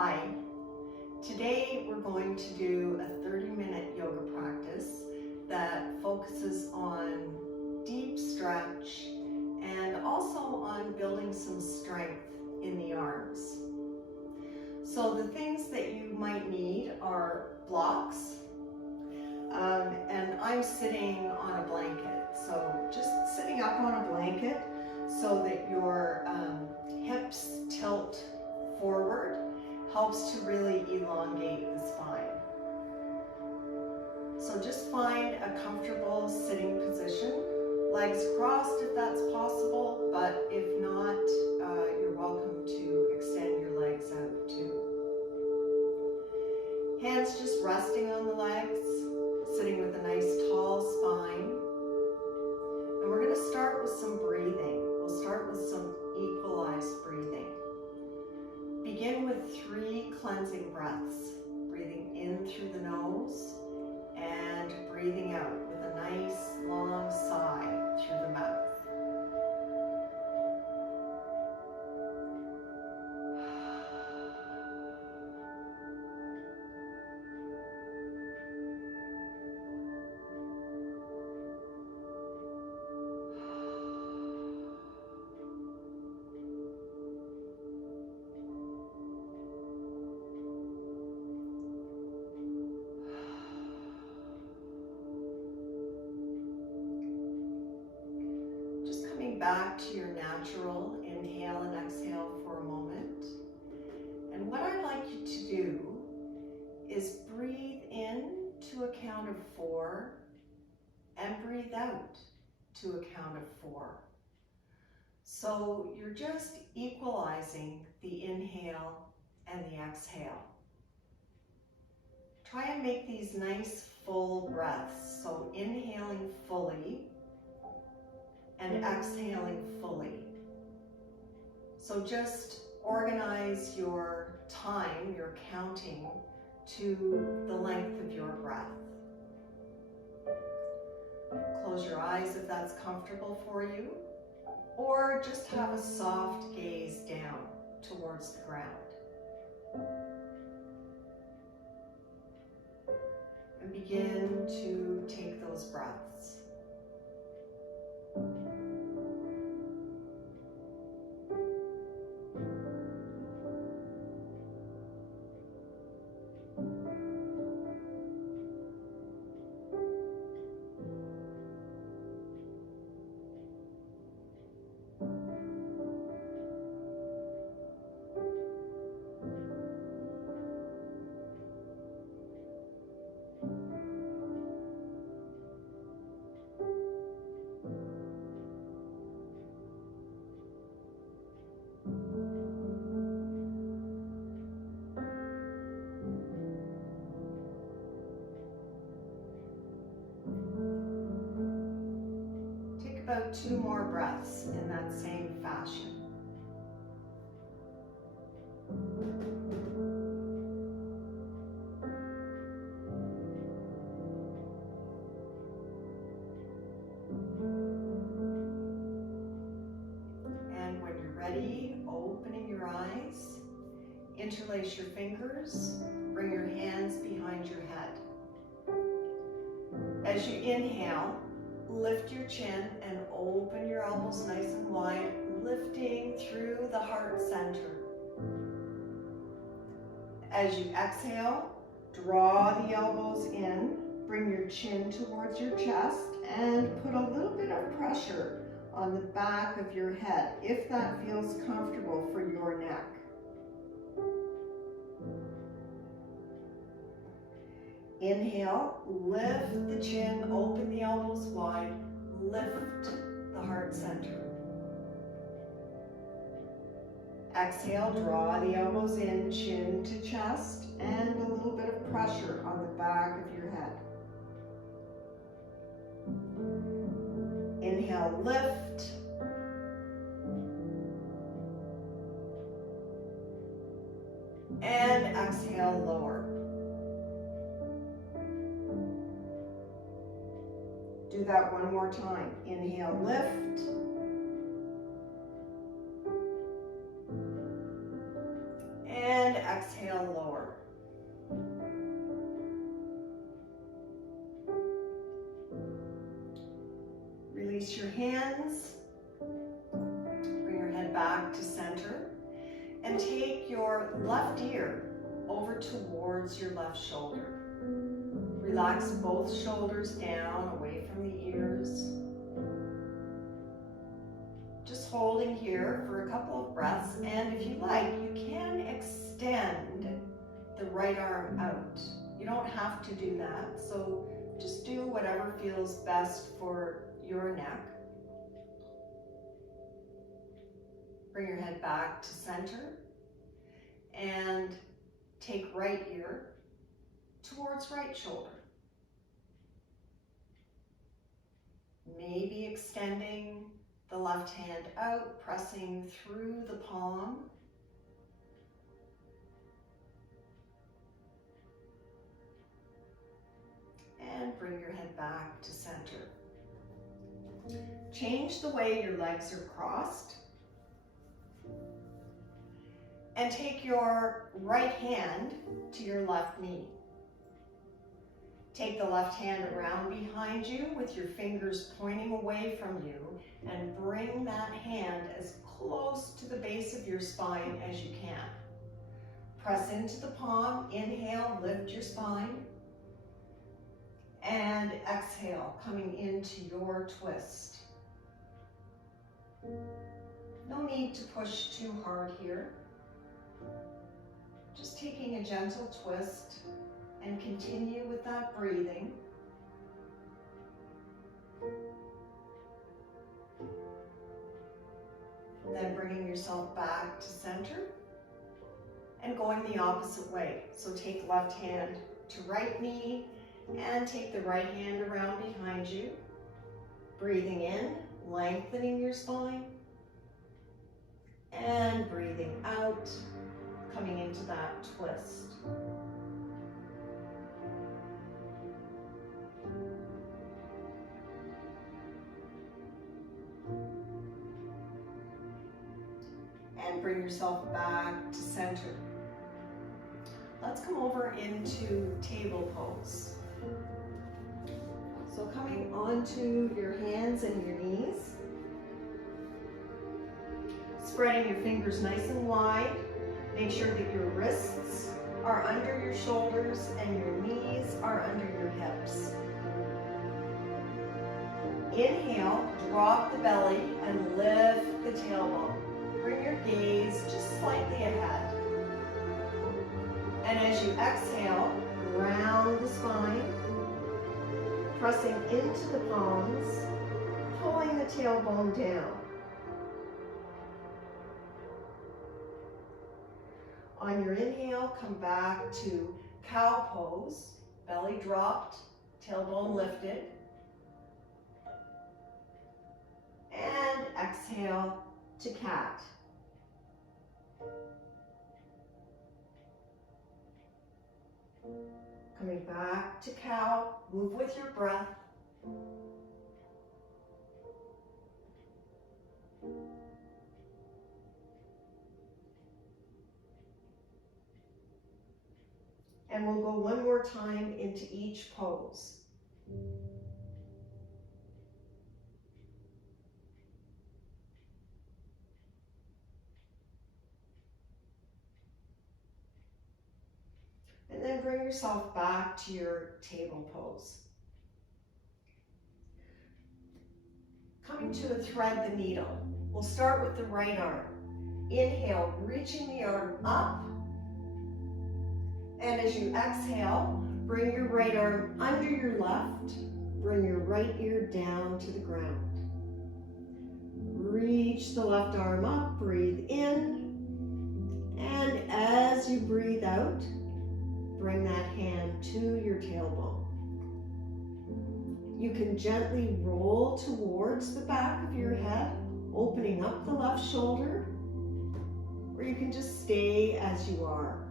Hi, today we're going to do a 30-minute yoga practice that focuses on deep stretch and also on building some strength in the arms. So the things that you might need are blocks, and I'm sitting on a blanket. So just sitting up on a blanket so that your hips tilt forward helps to really elongate the spine. So just find a comfortable sitting position, legs crossed if that's possible, but if not, you're welcome to extend your legs out too. Hands just resting on the legs, sitting with a nice tall spine. And we're going to start with some breathing. We'll start with some equalized breathing. Begin with 3 cleansing breaths, breathing in through the nose and breathing out with a nice long sigh through the mouth. Back to your natural inhale and exhale for a moment. And what I'd like you to do is breathe in to a count of 4 and breathe out to a count of 4. So you're just equalizing the inhale and the exhale. Try and make these nice full breaths. So inhaling fully and exhaling fully. So just organize your time, your counting, to the length of your breath. Close your eyes if that's comfortable for you, or just have a soft gaze down towards the ground. And begin to take those breaths. About 2 more breaths in that same fashion. And when you're ready, opening your eyes, interlace your fingers, bring your hands behind your head. As you inhale, lift your chin and open your elbows nice and wide, lifting through the heart center. As you exhale, draw the elbows in, bring your chin towards your chest, and put a little bit of pressure on the back of your head, if that feels comfortable for your neck. Inhale, lift the chin, open the elbows wide, lift the heart center. Exhale, draw the elbows in, chin to chest, and a little bit of pressure on the back of your head. Inhale, lift. And exhale, lower. Do that one more time. Inhale, lift. And exhale. exhale, lower. Release your hands. Bring your head back to center. And take your left ear over towards your left shoulder. Relax both shoulders down, away from the ears. Just holding here for a couple of breaths, and if you like, you can extend the right arm out. You don't have to do that, so just do whatever feels best for your neck. Bring your head back to center, and take right ear towards right shoulder. Maybe extending the left hand out, pressing through the palm. And bring your head back to center. Change the way your legs are crossed. And take your right hand to your left knee. Take the left hand around behind you with your fingers pointing away from you, and bring that hand as close to the base of your spine as you can. Press into the palm, inhale, lift your spine, and exhale, coming into your twist. No need to push too hard here. Just taking a gentle twist, and continue with that breathing. Then bringing yourself back to center and going the opposite way. So take left hand to right knee and take the right hand around behind you. Breathing in, lengthening your spine, and breathing out, coming into that twist. And bring yourself back to center. Let's come over into table pose. So coming onto your hands and your knees. Spreading your fingers nice and wide. Make sure that your wrists are under your shoulders and your knees are under your hips. Inhale, drop the belly and lift the tailbone. Bring your gaze just slightly ahead. And as you exhale, round the spine, pressing into the palms, pulling the tailbone down. On your inhale, come back to cow pose, belly dropped, tailbone lifted. And exhale to cat. Coming back to cow, move with your breath. And we'll go one more time into each pose. And then bring yourself back to your table pose. Coming to thread the needle. We'll start with the right arm. Inhale, reaching the arm up. And as you exhale, bring your right arm under your left. Bring your right ear down to the ground. Reach the left arm up, breathe in. And as you breathe out, bring that hand to your tailbone. You can gently roll towards the back of your head, opening up the left shoulder, or you can just stay as you are.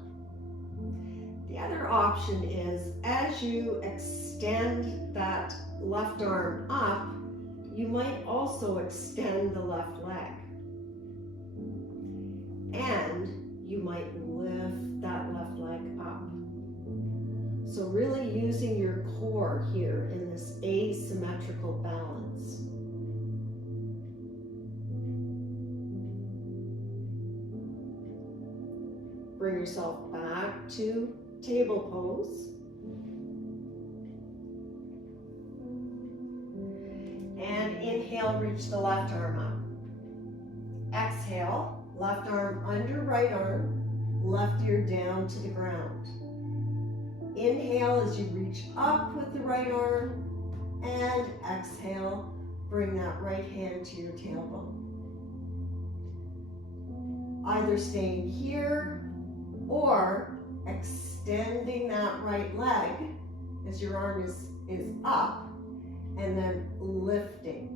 The other option is, as you extend that left arm up, you might also extend the left leg. And you might lift that core here in this asymmetrical balance. Bring yourself back to table pose. And inhale, reach the left arm up. Exhale, left arm under right arm, left ear down to the ground. Inhale as you reach up with the right arm, and exhale, bring that right hand to your tailbone. Either staying here or extending that right leg as your arm is up, and then lifting.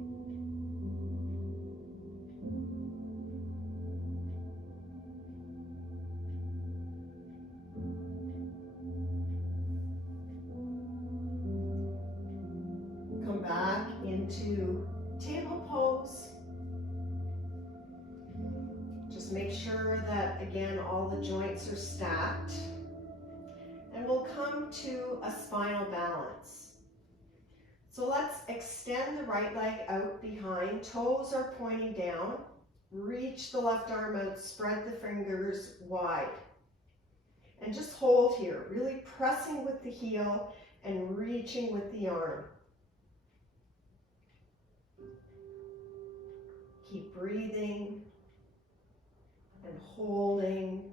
Come back into table pose. Just make sure that, again, all the joints are stacked. And we'll come to a spinal balance. So let's extend the right leg out behind, toes are pointing down, reach the left arm out, spread the fingers wide. And just hold here, really pressing with the heel and reaching with the arm. Keep breathing and holding.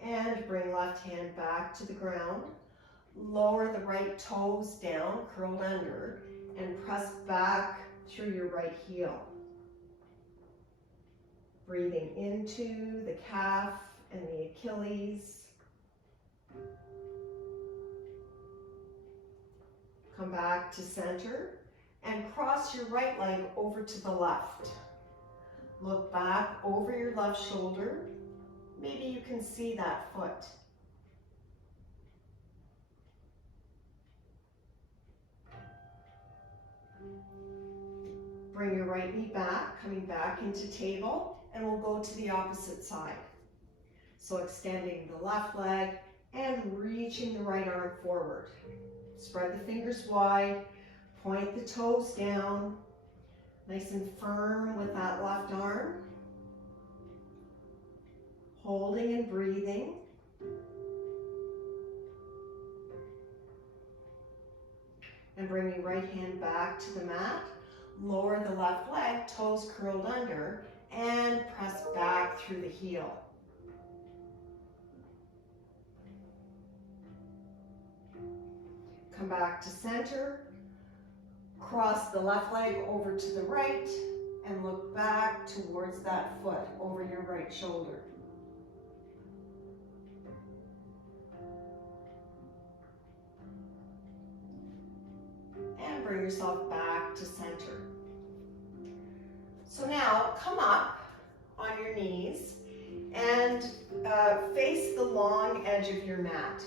And bring left hand back to the ground. Lower the right toes down, curled under, and press back through your right heel. Breathing into the calf and the Achilles. Come back to center and cross your right leg over to the left. Look back over your left shoulder. Maybe you can see that foot. Bring your right knee back, coming back into table, and we'll go to the opposite side. So extending the left leg and reaching the right arm forward. Spread the fingers wide, point the toes down, nice and firm with that left arm. Holding and breathing. And bringing right hand back to the mat. Lower the left leg, toes curled under, and press back through the heel. Come back to center. Cross the left leg over to the right, and look back towards that foot over your right shoulder. And bring yourself back to center. So now come up on your knees and face the long edge of your mat.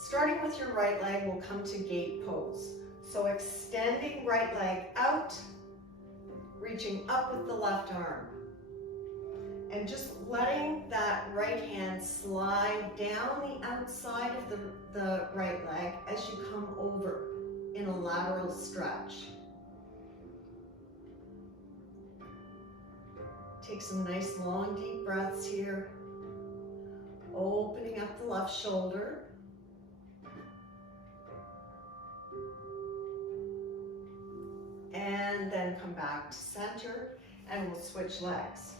Starting with your right leg, we'll come to gate pose. So extending right leg out, reaching up with the left arm. And just letting that right hand slide down the outside of the right leg as you come over in a lateral stretch. Take some nice long deep breaths here. Opening up the left shoulder. And then come back to center and we'll switch legs.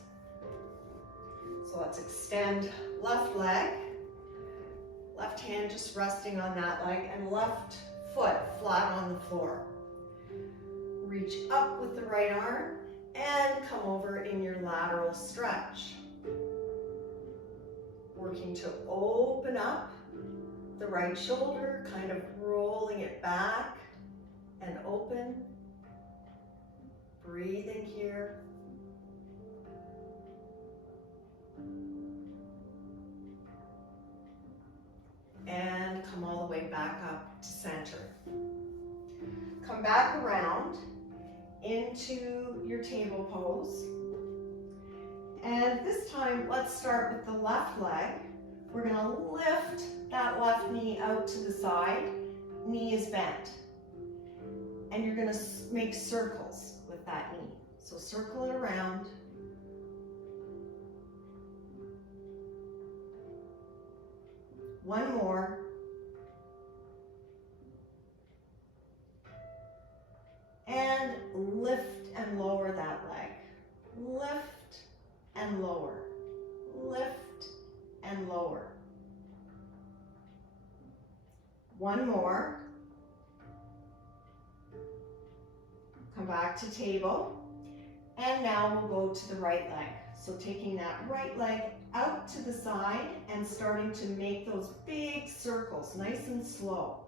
So let's extend left leg, left hand just resting on that leg, and left foot flat on the floor. Reach up with the right arm and come over in your lateral stretch. Working to open up the right shoulder, kind of rolling it back and open. Breathing here. And come all the way back up to center. Come back around into your table pose. And this time, let's start with the left leg. We're gonna lift that left knee out to the side, knee is bent. And you're gonna make circles with that knee. So circle it around. One more. And lift and lower that leg. Lift and lower. Lift and lower. One more. Come back to table. And now we'll go to the right leg. So taking that right leg out to the side and starting to make those big circles, nice and slow.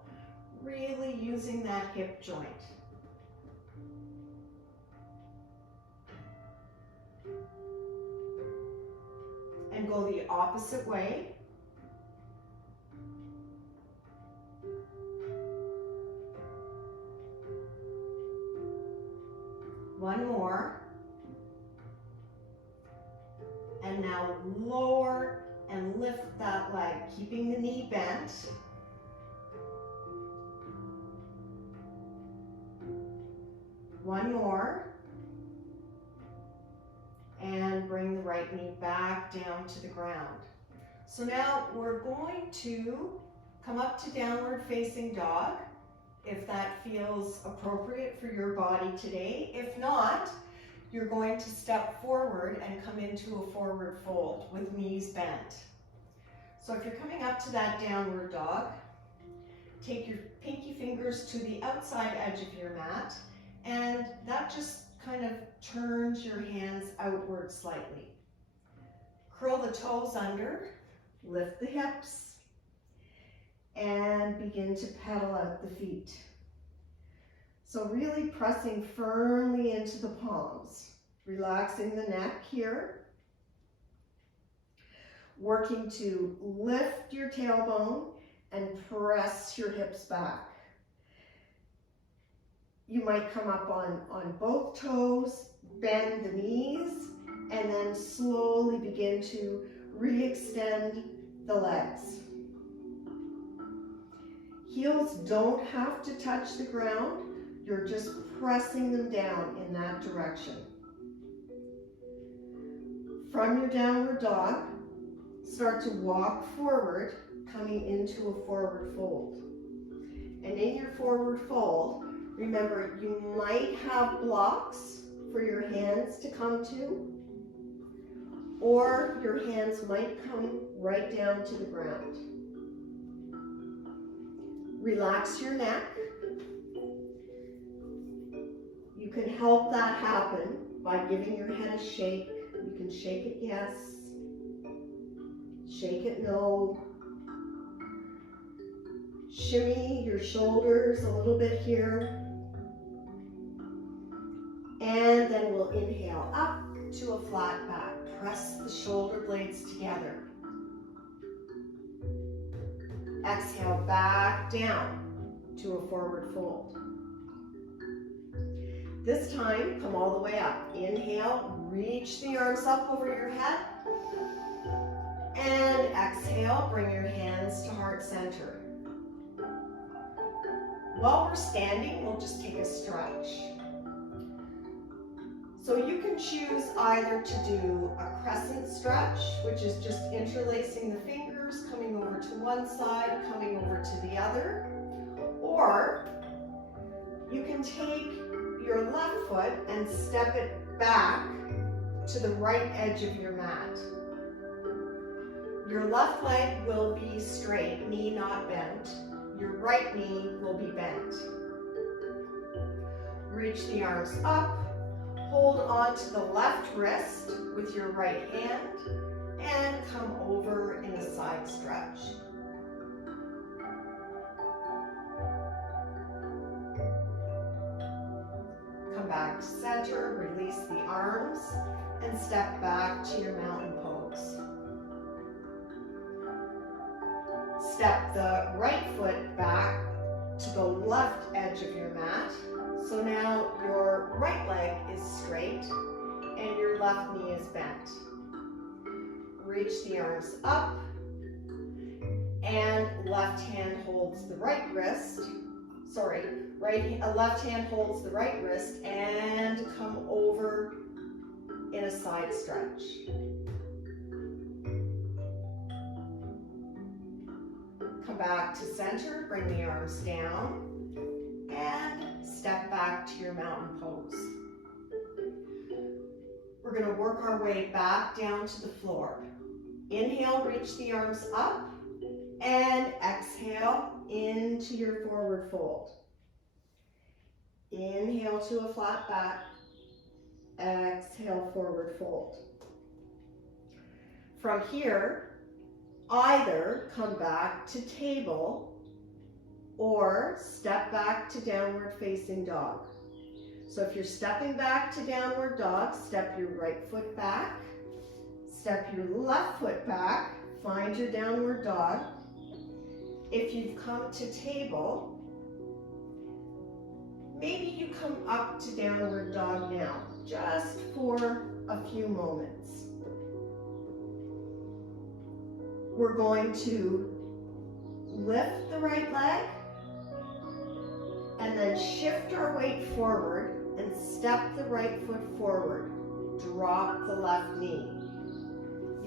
Really using that hip joint. And go the opposite way. One more. And now lower and lift that leg, keeping the knee bent. One more. And bring the right knee back down to the ground. So now we're going to come up to downward facing dog, if that feels appropriate for your body today. If not, you're going to step forward and come into a forward fold with knees bent. So if you're coming up to that downward dog, take your pinky fingers to the outside edge of your mat, and that just kind of turns your hands outward slightly. Curl the toes under, lift the hips, and begin to pedal out the feet. So really pressing firmly into the palms, relaxing the neck here, working to lift your tailbone and press your hips back. You might come up on both toes, bend the knees, and then slowly begin to re-extend the legs. Heels don't have to touch the ground. You're just pressing them down in that direction. From your downward dog, start to walk forward, coming into a forward fold. And in your forward fold, remember, you might have blocks for your hands to come to, or your hands might come right down to the ground. Relax your neck. You can help that happen by giving your head a shake. You can shake it yes, shake it no. Shimmy your shoulders a little bit here. And then we'll inhale up to a flat back. Press the shoulder blades together. Exhale back down to a forward fold. This time, come all the way up. Inhale, reach the arms up over your head. And exhale, bring your hands to heart center. While we're standing, we'll just take a stretch. So you can choose either to do a crescent stretch, which is just interlacing the fingers, coming over to one side, coming over to the other, or you can take your left foot and step it back to the right edge of your mat. Your left leg will be straight, knee not bent. Your right knee will be bent. Reach the arms up. Hold on to the left wrist with your right hand and come over in a side stretch. Come back to center, release the arms, and step back to your mountain pose. Step the right foot back to the left edge of your mat. So now your right leg is straight and your left knee is bent. reach the arms up, and left hand holds the right wrist. Left hand holds the right wrist and come over in a side stretch. Come back to center, bring the arms down, and step back to your mountain pose. We're going to work our way back down to the floor. Inhale, reach the arms up, and exhale into your forward fold. Inhale to a flat back, exhale, forward fold. From here, either come back to table or step back to downward facing dog. So if you're stepping back to downward dog, step your right foot back, step your left foot back, find your downward dog. If you've come to table, maybe you come up to downward dog now, just for a few moments. We're going to lift the right leg and then shift our weight forward and step the right foot forward. Drop the left knee.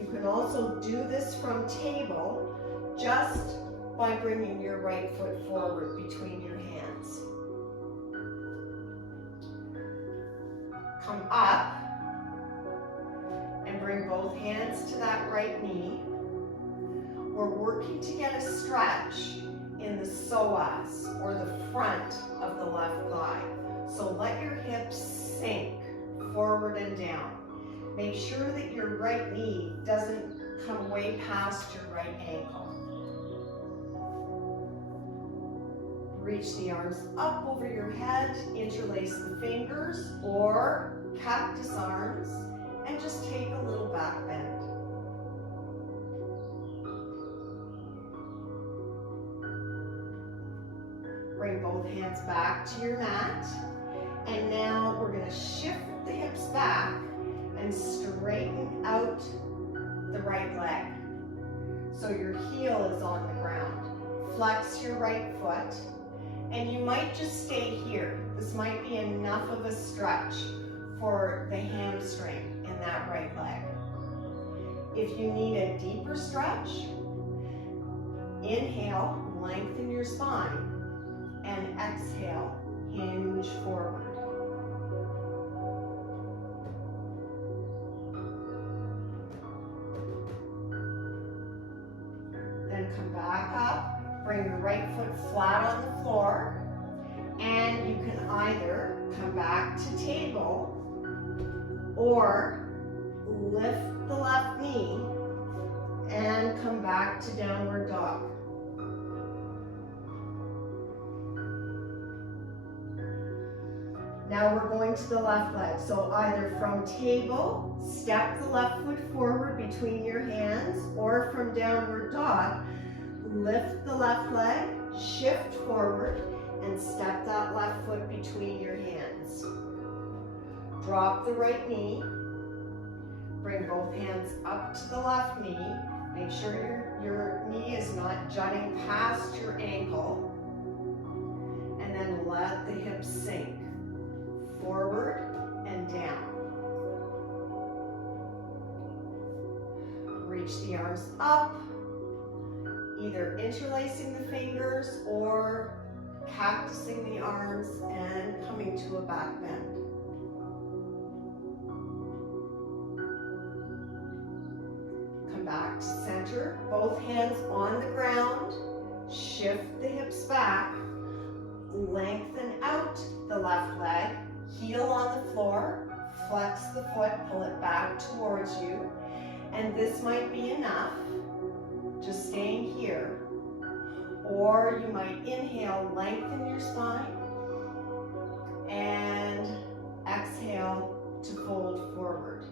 You can also do this from table just by bringing your right foot forward between your hands. Come up and bring both hands to that right knee. We're working to get a stretch in the psoas, or the front of the left thigh. So let your hips sink forward and down. Make sure that your right knee doesn't come way past your right ankle. Reach the arms up over your head, interlace the fingers or cactus arms, and just take a little back bend. Bring both hands back to your mat. And now we're going to shift the hips back and straighten out the right leg. So your heel is on the ground. Flex your right foot. And you might just stay here. This might be enough of a stretch for the hamstring in that right leg. If you need a deeper stretch, inhale, lengthen your spine. And exhale, hinge forward. Then come back up, bring your right foot flat on the floor, and you can either come back to table or lift the left knee and come back to downward dog. Now we're going to the left leg. So either from table, step the left foot forward between your hands, or from downward dog, lift the left leg, shift forward, and step that left foot between your hands. Drop the right knee. Bring both hands up to the left knee. Make sure your knee is not jutting past your ankle. And then let the hips sink forward and down. Reach the arms up, either interlacing the fingers or cactusing the arms and coming to a back bend. Come back to center, both hands on the ground, shift the hips back, lengthen out the left leg, heel on the floor, flex the foot, pull it back towards you, and this might be enough, just staying here. Or you might inhale, lengthen your spine, and exhale to fold forward.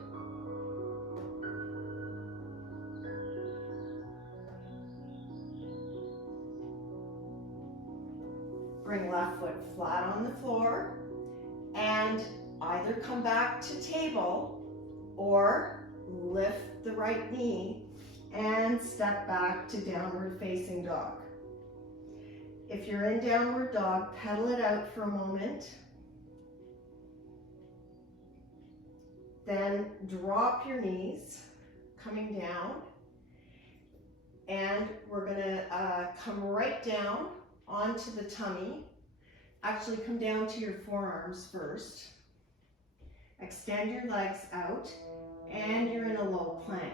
Bring left foot flat on the floor, and either come back to table or lift the right knee and step back to downward facing dog. If you're in downward dog, pedal it out for a moment. Then drop your knees, coming down. And we're gonna come right down onto the tummy. Actually, come down to your forearms first. Extend your legs out, and you're in a low plank.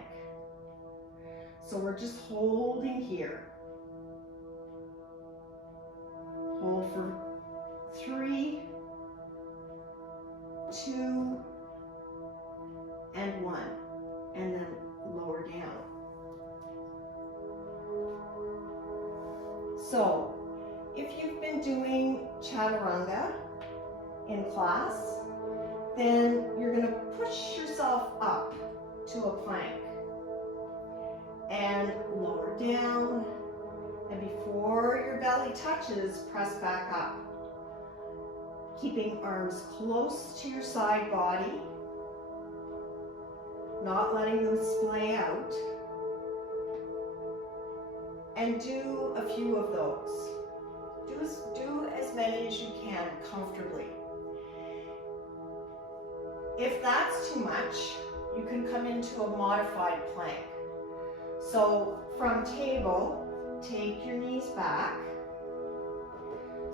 So we're just holding here. Hold for 3, 2, and 1, and then lower down. So, if you've been doing chaturanga in class, then you're going to push yourself up to a plank and lower down, and before your belly touches, press back up, keeping arms close to your side body, not letting them splay out, and do a few of those. Do as many as you can comfortably. If that's too much, you can come into a modified plank. So from table, take your knees back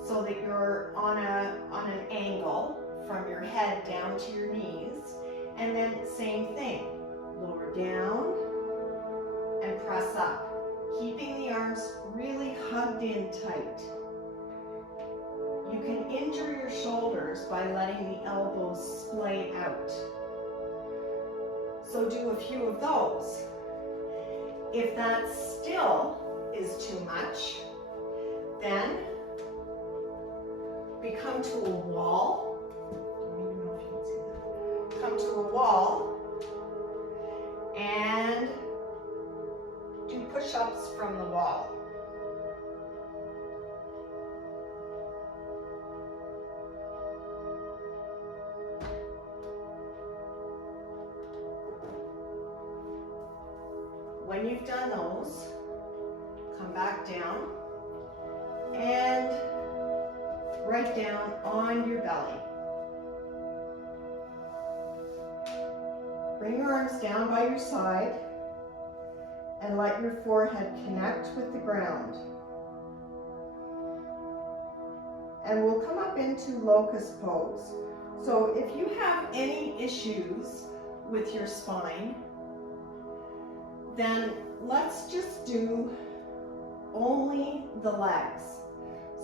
so that you're on an angle from your head down to your knees, and then same thing, lower down and press up, keeping the arms really hugged in tight. You can injure your shoulders by letting the elbows splay out. So do a few of those. If that still is too much, then we come to a wall. I don't even know if you can see that. Come to a wall and do push-ups from the wall. When you've done those, come back down and right down on your belly. Bring your arms down by your side and let your forehead connect with the ground. And we'll come up into locust pose. So if you have any issues with your spine, then let's just do only the legs.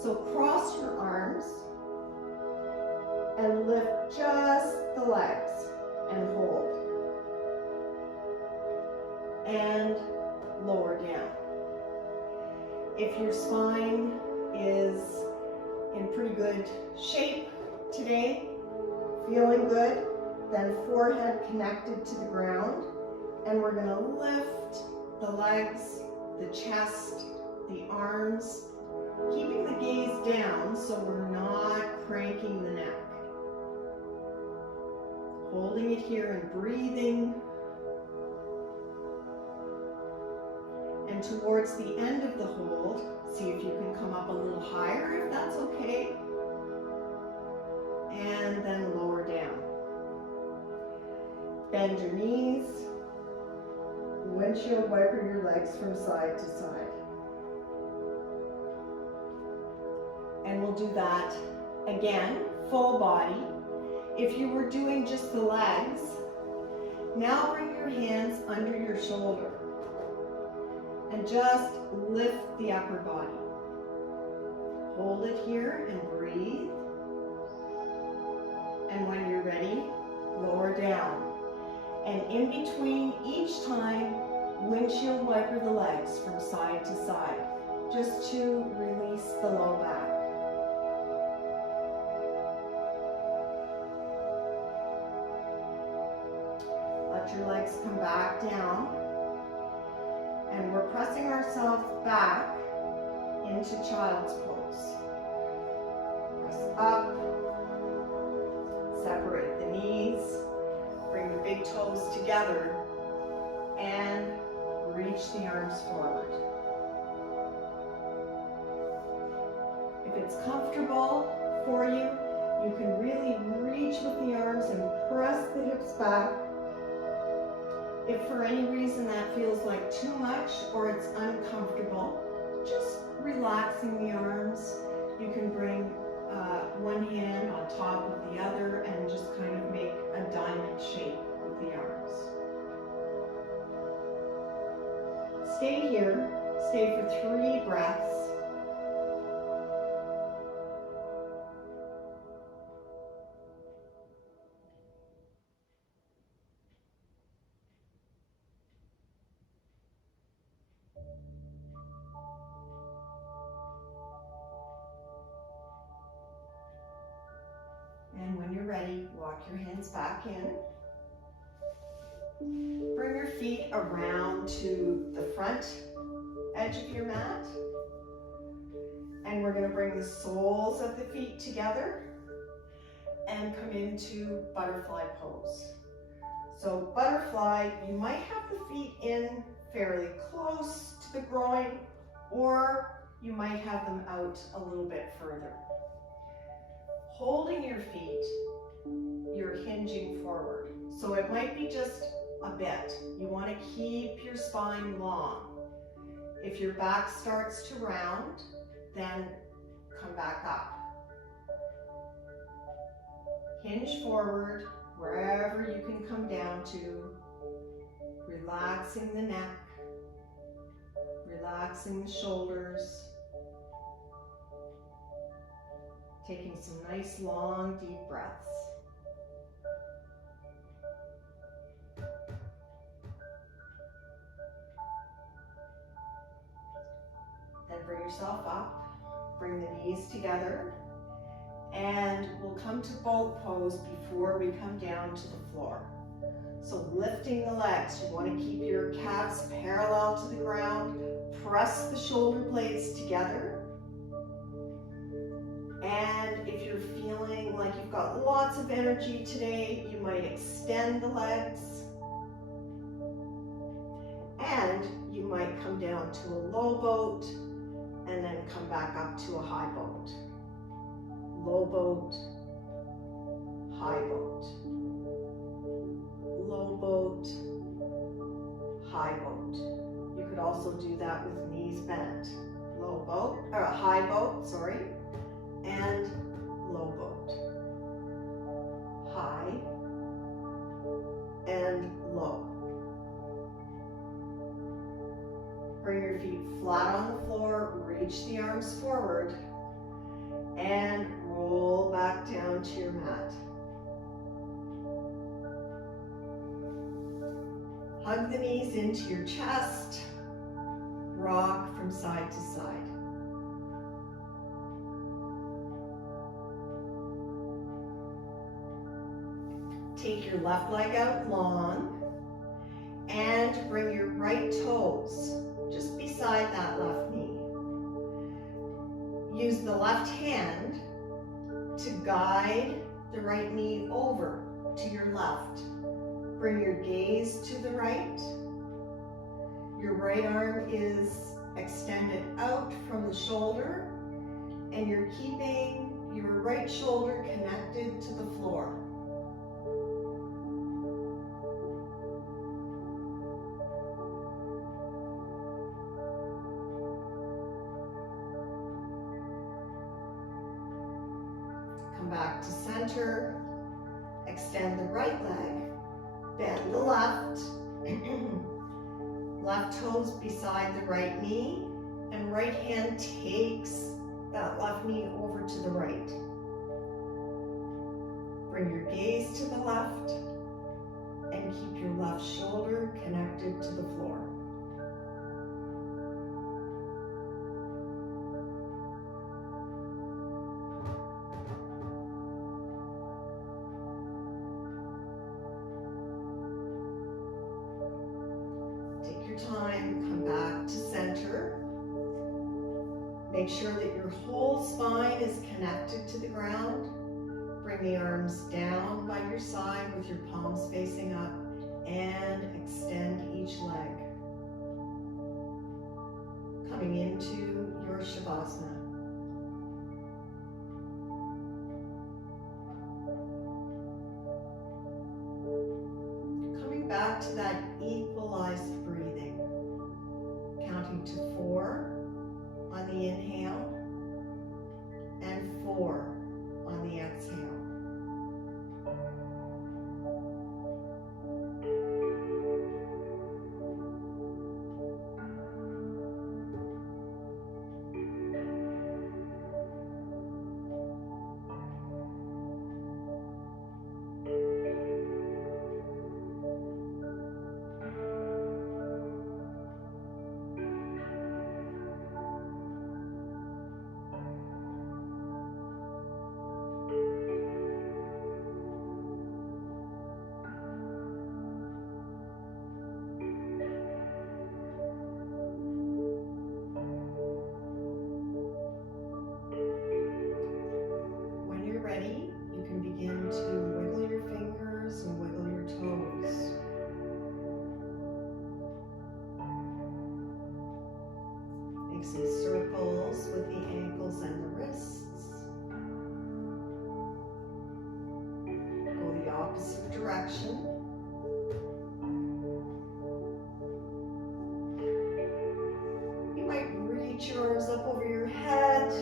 So cross your arms and lift just the legs and hold. And lower down. If your spine is in pretty good shape today, feeling good, then forehead connected to the ground, and we're going to lift the legs, the chest, the arms, keeping the gaze down so we're not cranking the neck. Holding it here and breathing. And towards the end of the hold, see if you can come up a little higher if that's okay. And then lower down. Bend your knees. Windshield wiper your legs from side to side. And we'll do that again, full body. If you were doing just the legs, now bring your hands under your shoulder and just lift the upper body. Hold it here and breathe. And when you're ready, lower down. And in between each time, windshield wiper the legs from side to side, just to release the low back. Let your legs come back down. And we're pressing ourselves back into child's pose. Press up, separate the knees, bring the big toes together and reach the arms forward. If it's comfortable for you, you can really reach with the arms and press the hips back. If for any reason that feels like too much or it's uncomfortable, just relaxing the arms. You can bring one hand on top of the other and just kind of make a diamond shape with the arms. Stay here. Stay for 3 breaths. And when you're ready, walk your hands back in. Bring your feet around to the front edge of your mat. And we're going to bring the soles of the feet together and come into butterfly pose. So butterfly, you might have the feet in fairly close to the groin, or you might have them out a little bit further. Holding your feet, you're hinging forward. So it might be just a bit. You want to keep your spine long. If your back starts to round, then come back up. Hinge forward wherever you can come down to, relaxing the neck, relaxing the shoulders, taking some nice long deep breaths. Then bring yourself up, bring the knees together, and we'll come to boat pose before we come down to the floor. So lifting the legs, you want to keep your calves parallel to the ground, press the shoulder blades together. And if you're feeling like you've got lots of energy today, you might extend the legs. And you might come down to a low boat and then come back up to a high boat. Low boat, high boat. Low boat, high boat. You could also do that with knees bent. Low boat, or a high boat, sorry, and low boat. High and low. Bring your feet flat on the floor, reach the arms forward, and roll back down to your mat. Hug the knees into your chest, rock from side to side. Take your left leg out long and bring your right toes just beside that left knee. Use the left hand to guide the right knee over to your left. Bring your gaze to the right. Your right arm is extended out from the shoulder, and you're keeping your right shoulder connected to the floor. Back to center, extend the right leg, bend the left, left toes beside the right knee, and right hand takes that left knee over to the right. Bring your gaze to the left and keep your left shoulder connected to the floor. Time, come back to center. Make sure that your whole spine is connected to the ground. Bring the arms down by your side with your palms facing up and extend each leg. back to that equalized breathing. Counting to 4 on the inhale and 4 on the exhale. Some circles with the ankles and the wrists. Go the opposite direction. You might reach your arms up over your head.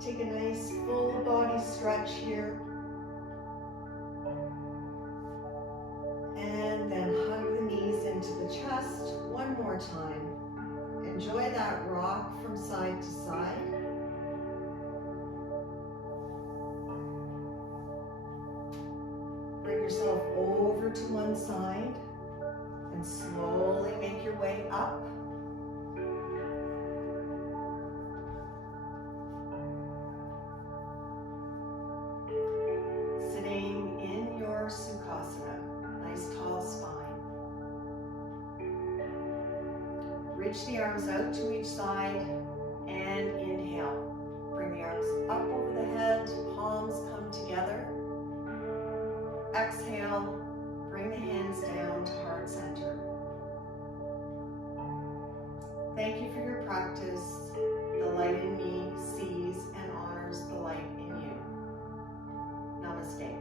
Take a nice full body stretch here. And then hug the knees into the chest one more time. Enjoy that rock from side to side. Bring yourself over to one side and slowly make your way up. Sitting in your Sukhasana, nice tall spine. Reach the arms out to each side and inhale. Bring the arms up over the head, palms come together. Exhale, bring the hands down to heart center. Thank you for your practice. The light in me sees and honors the light in you. Namaste.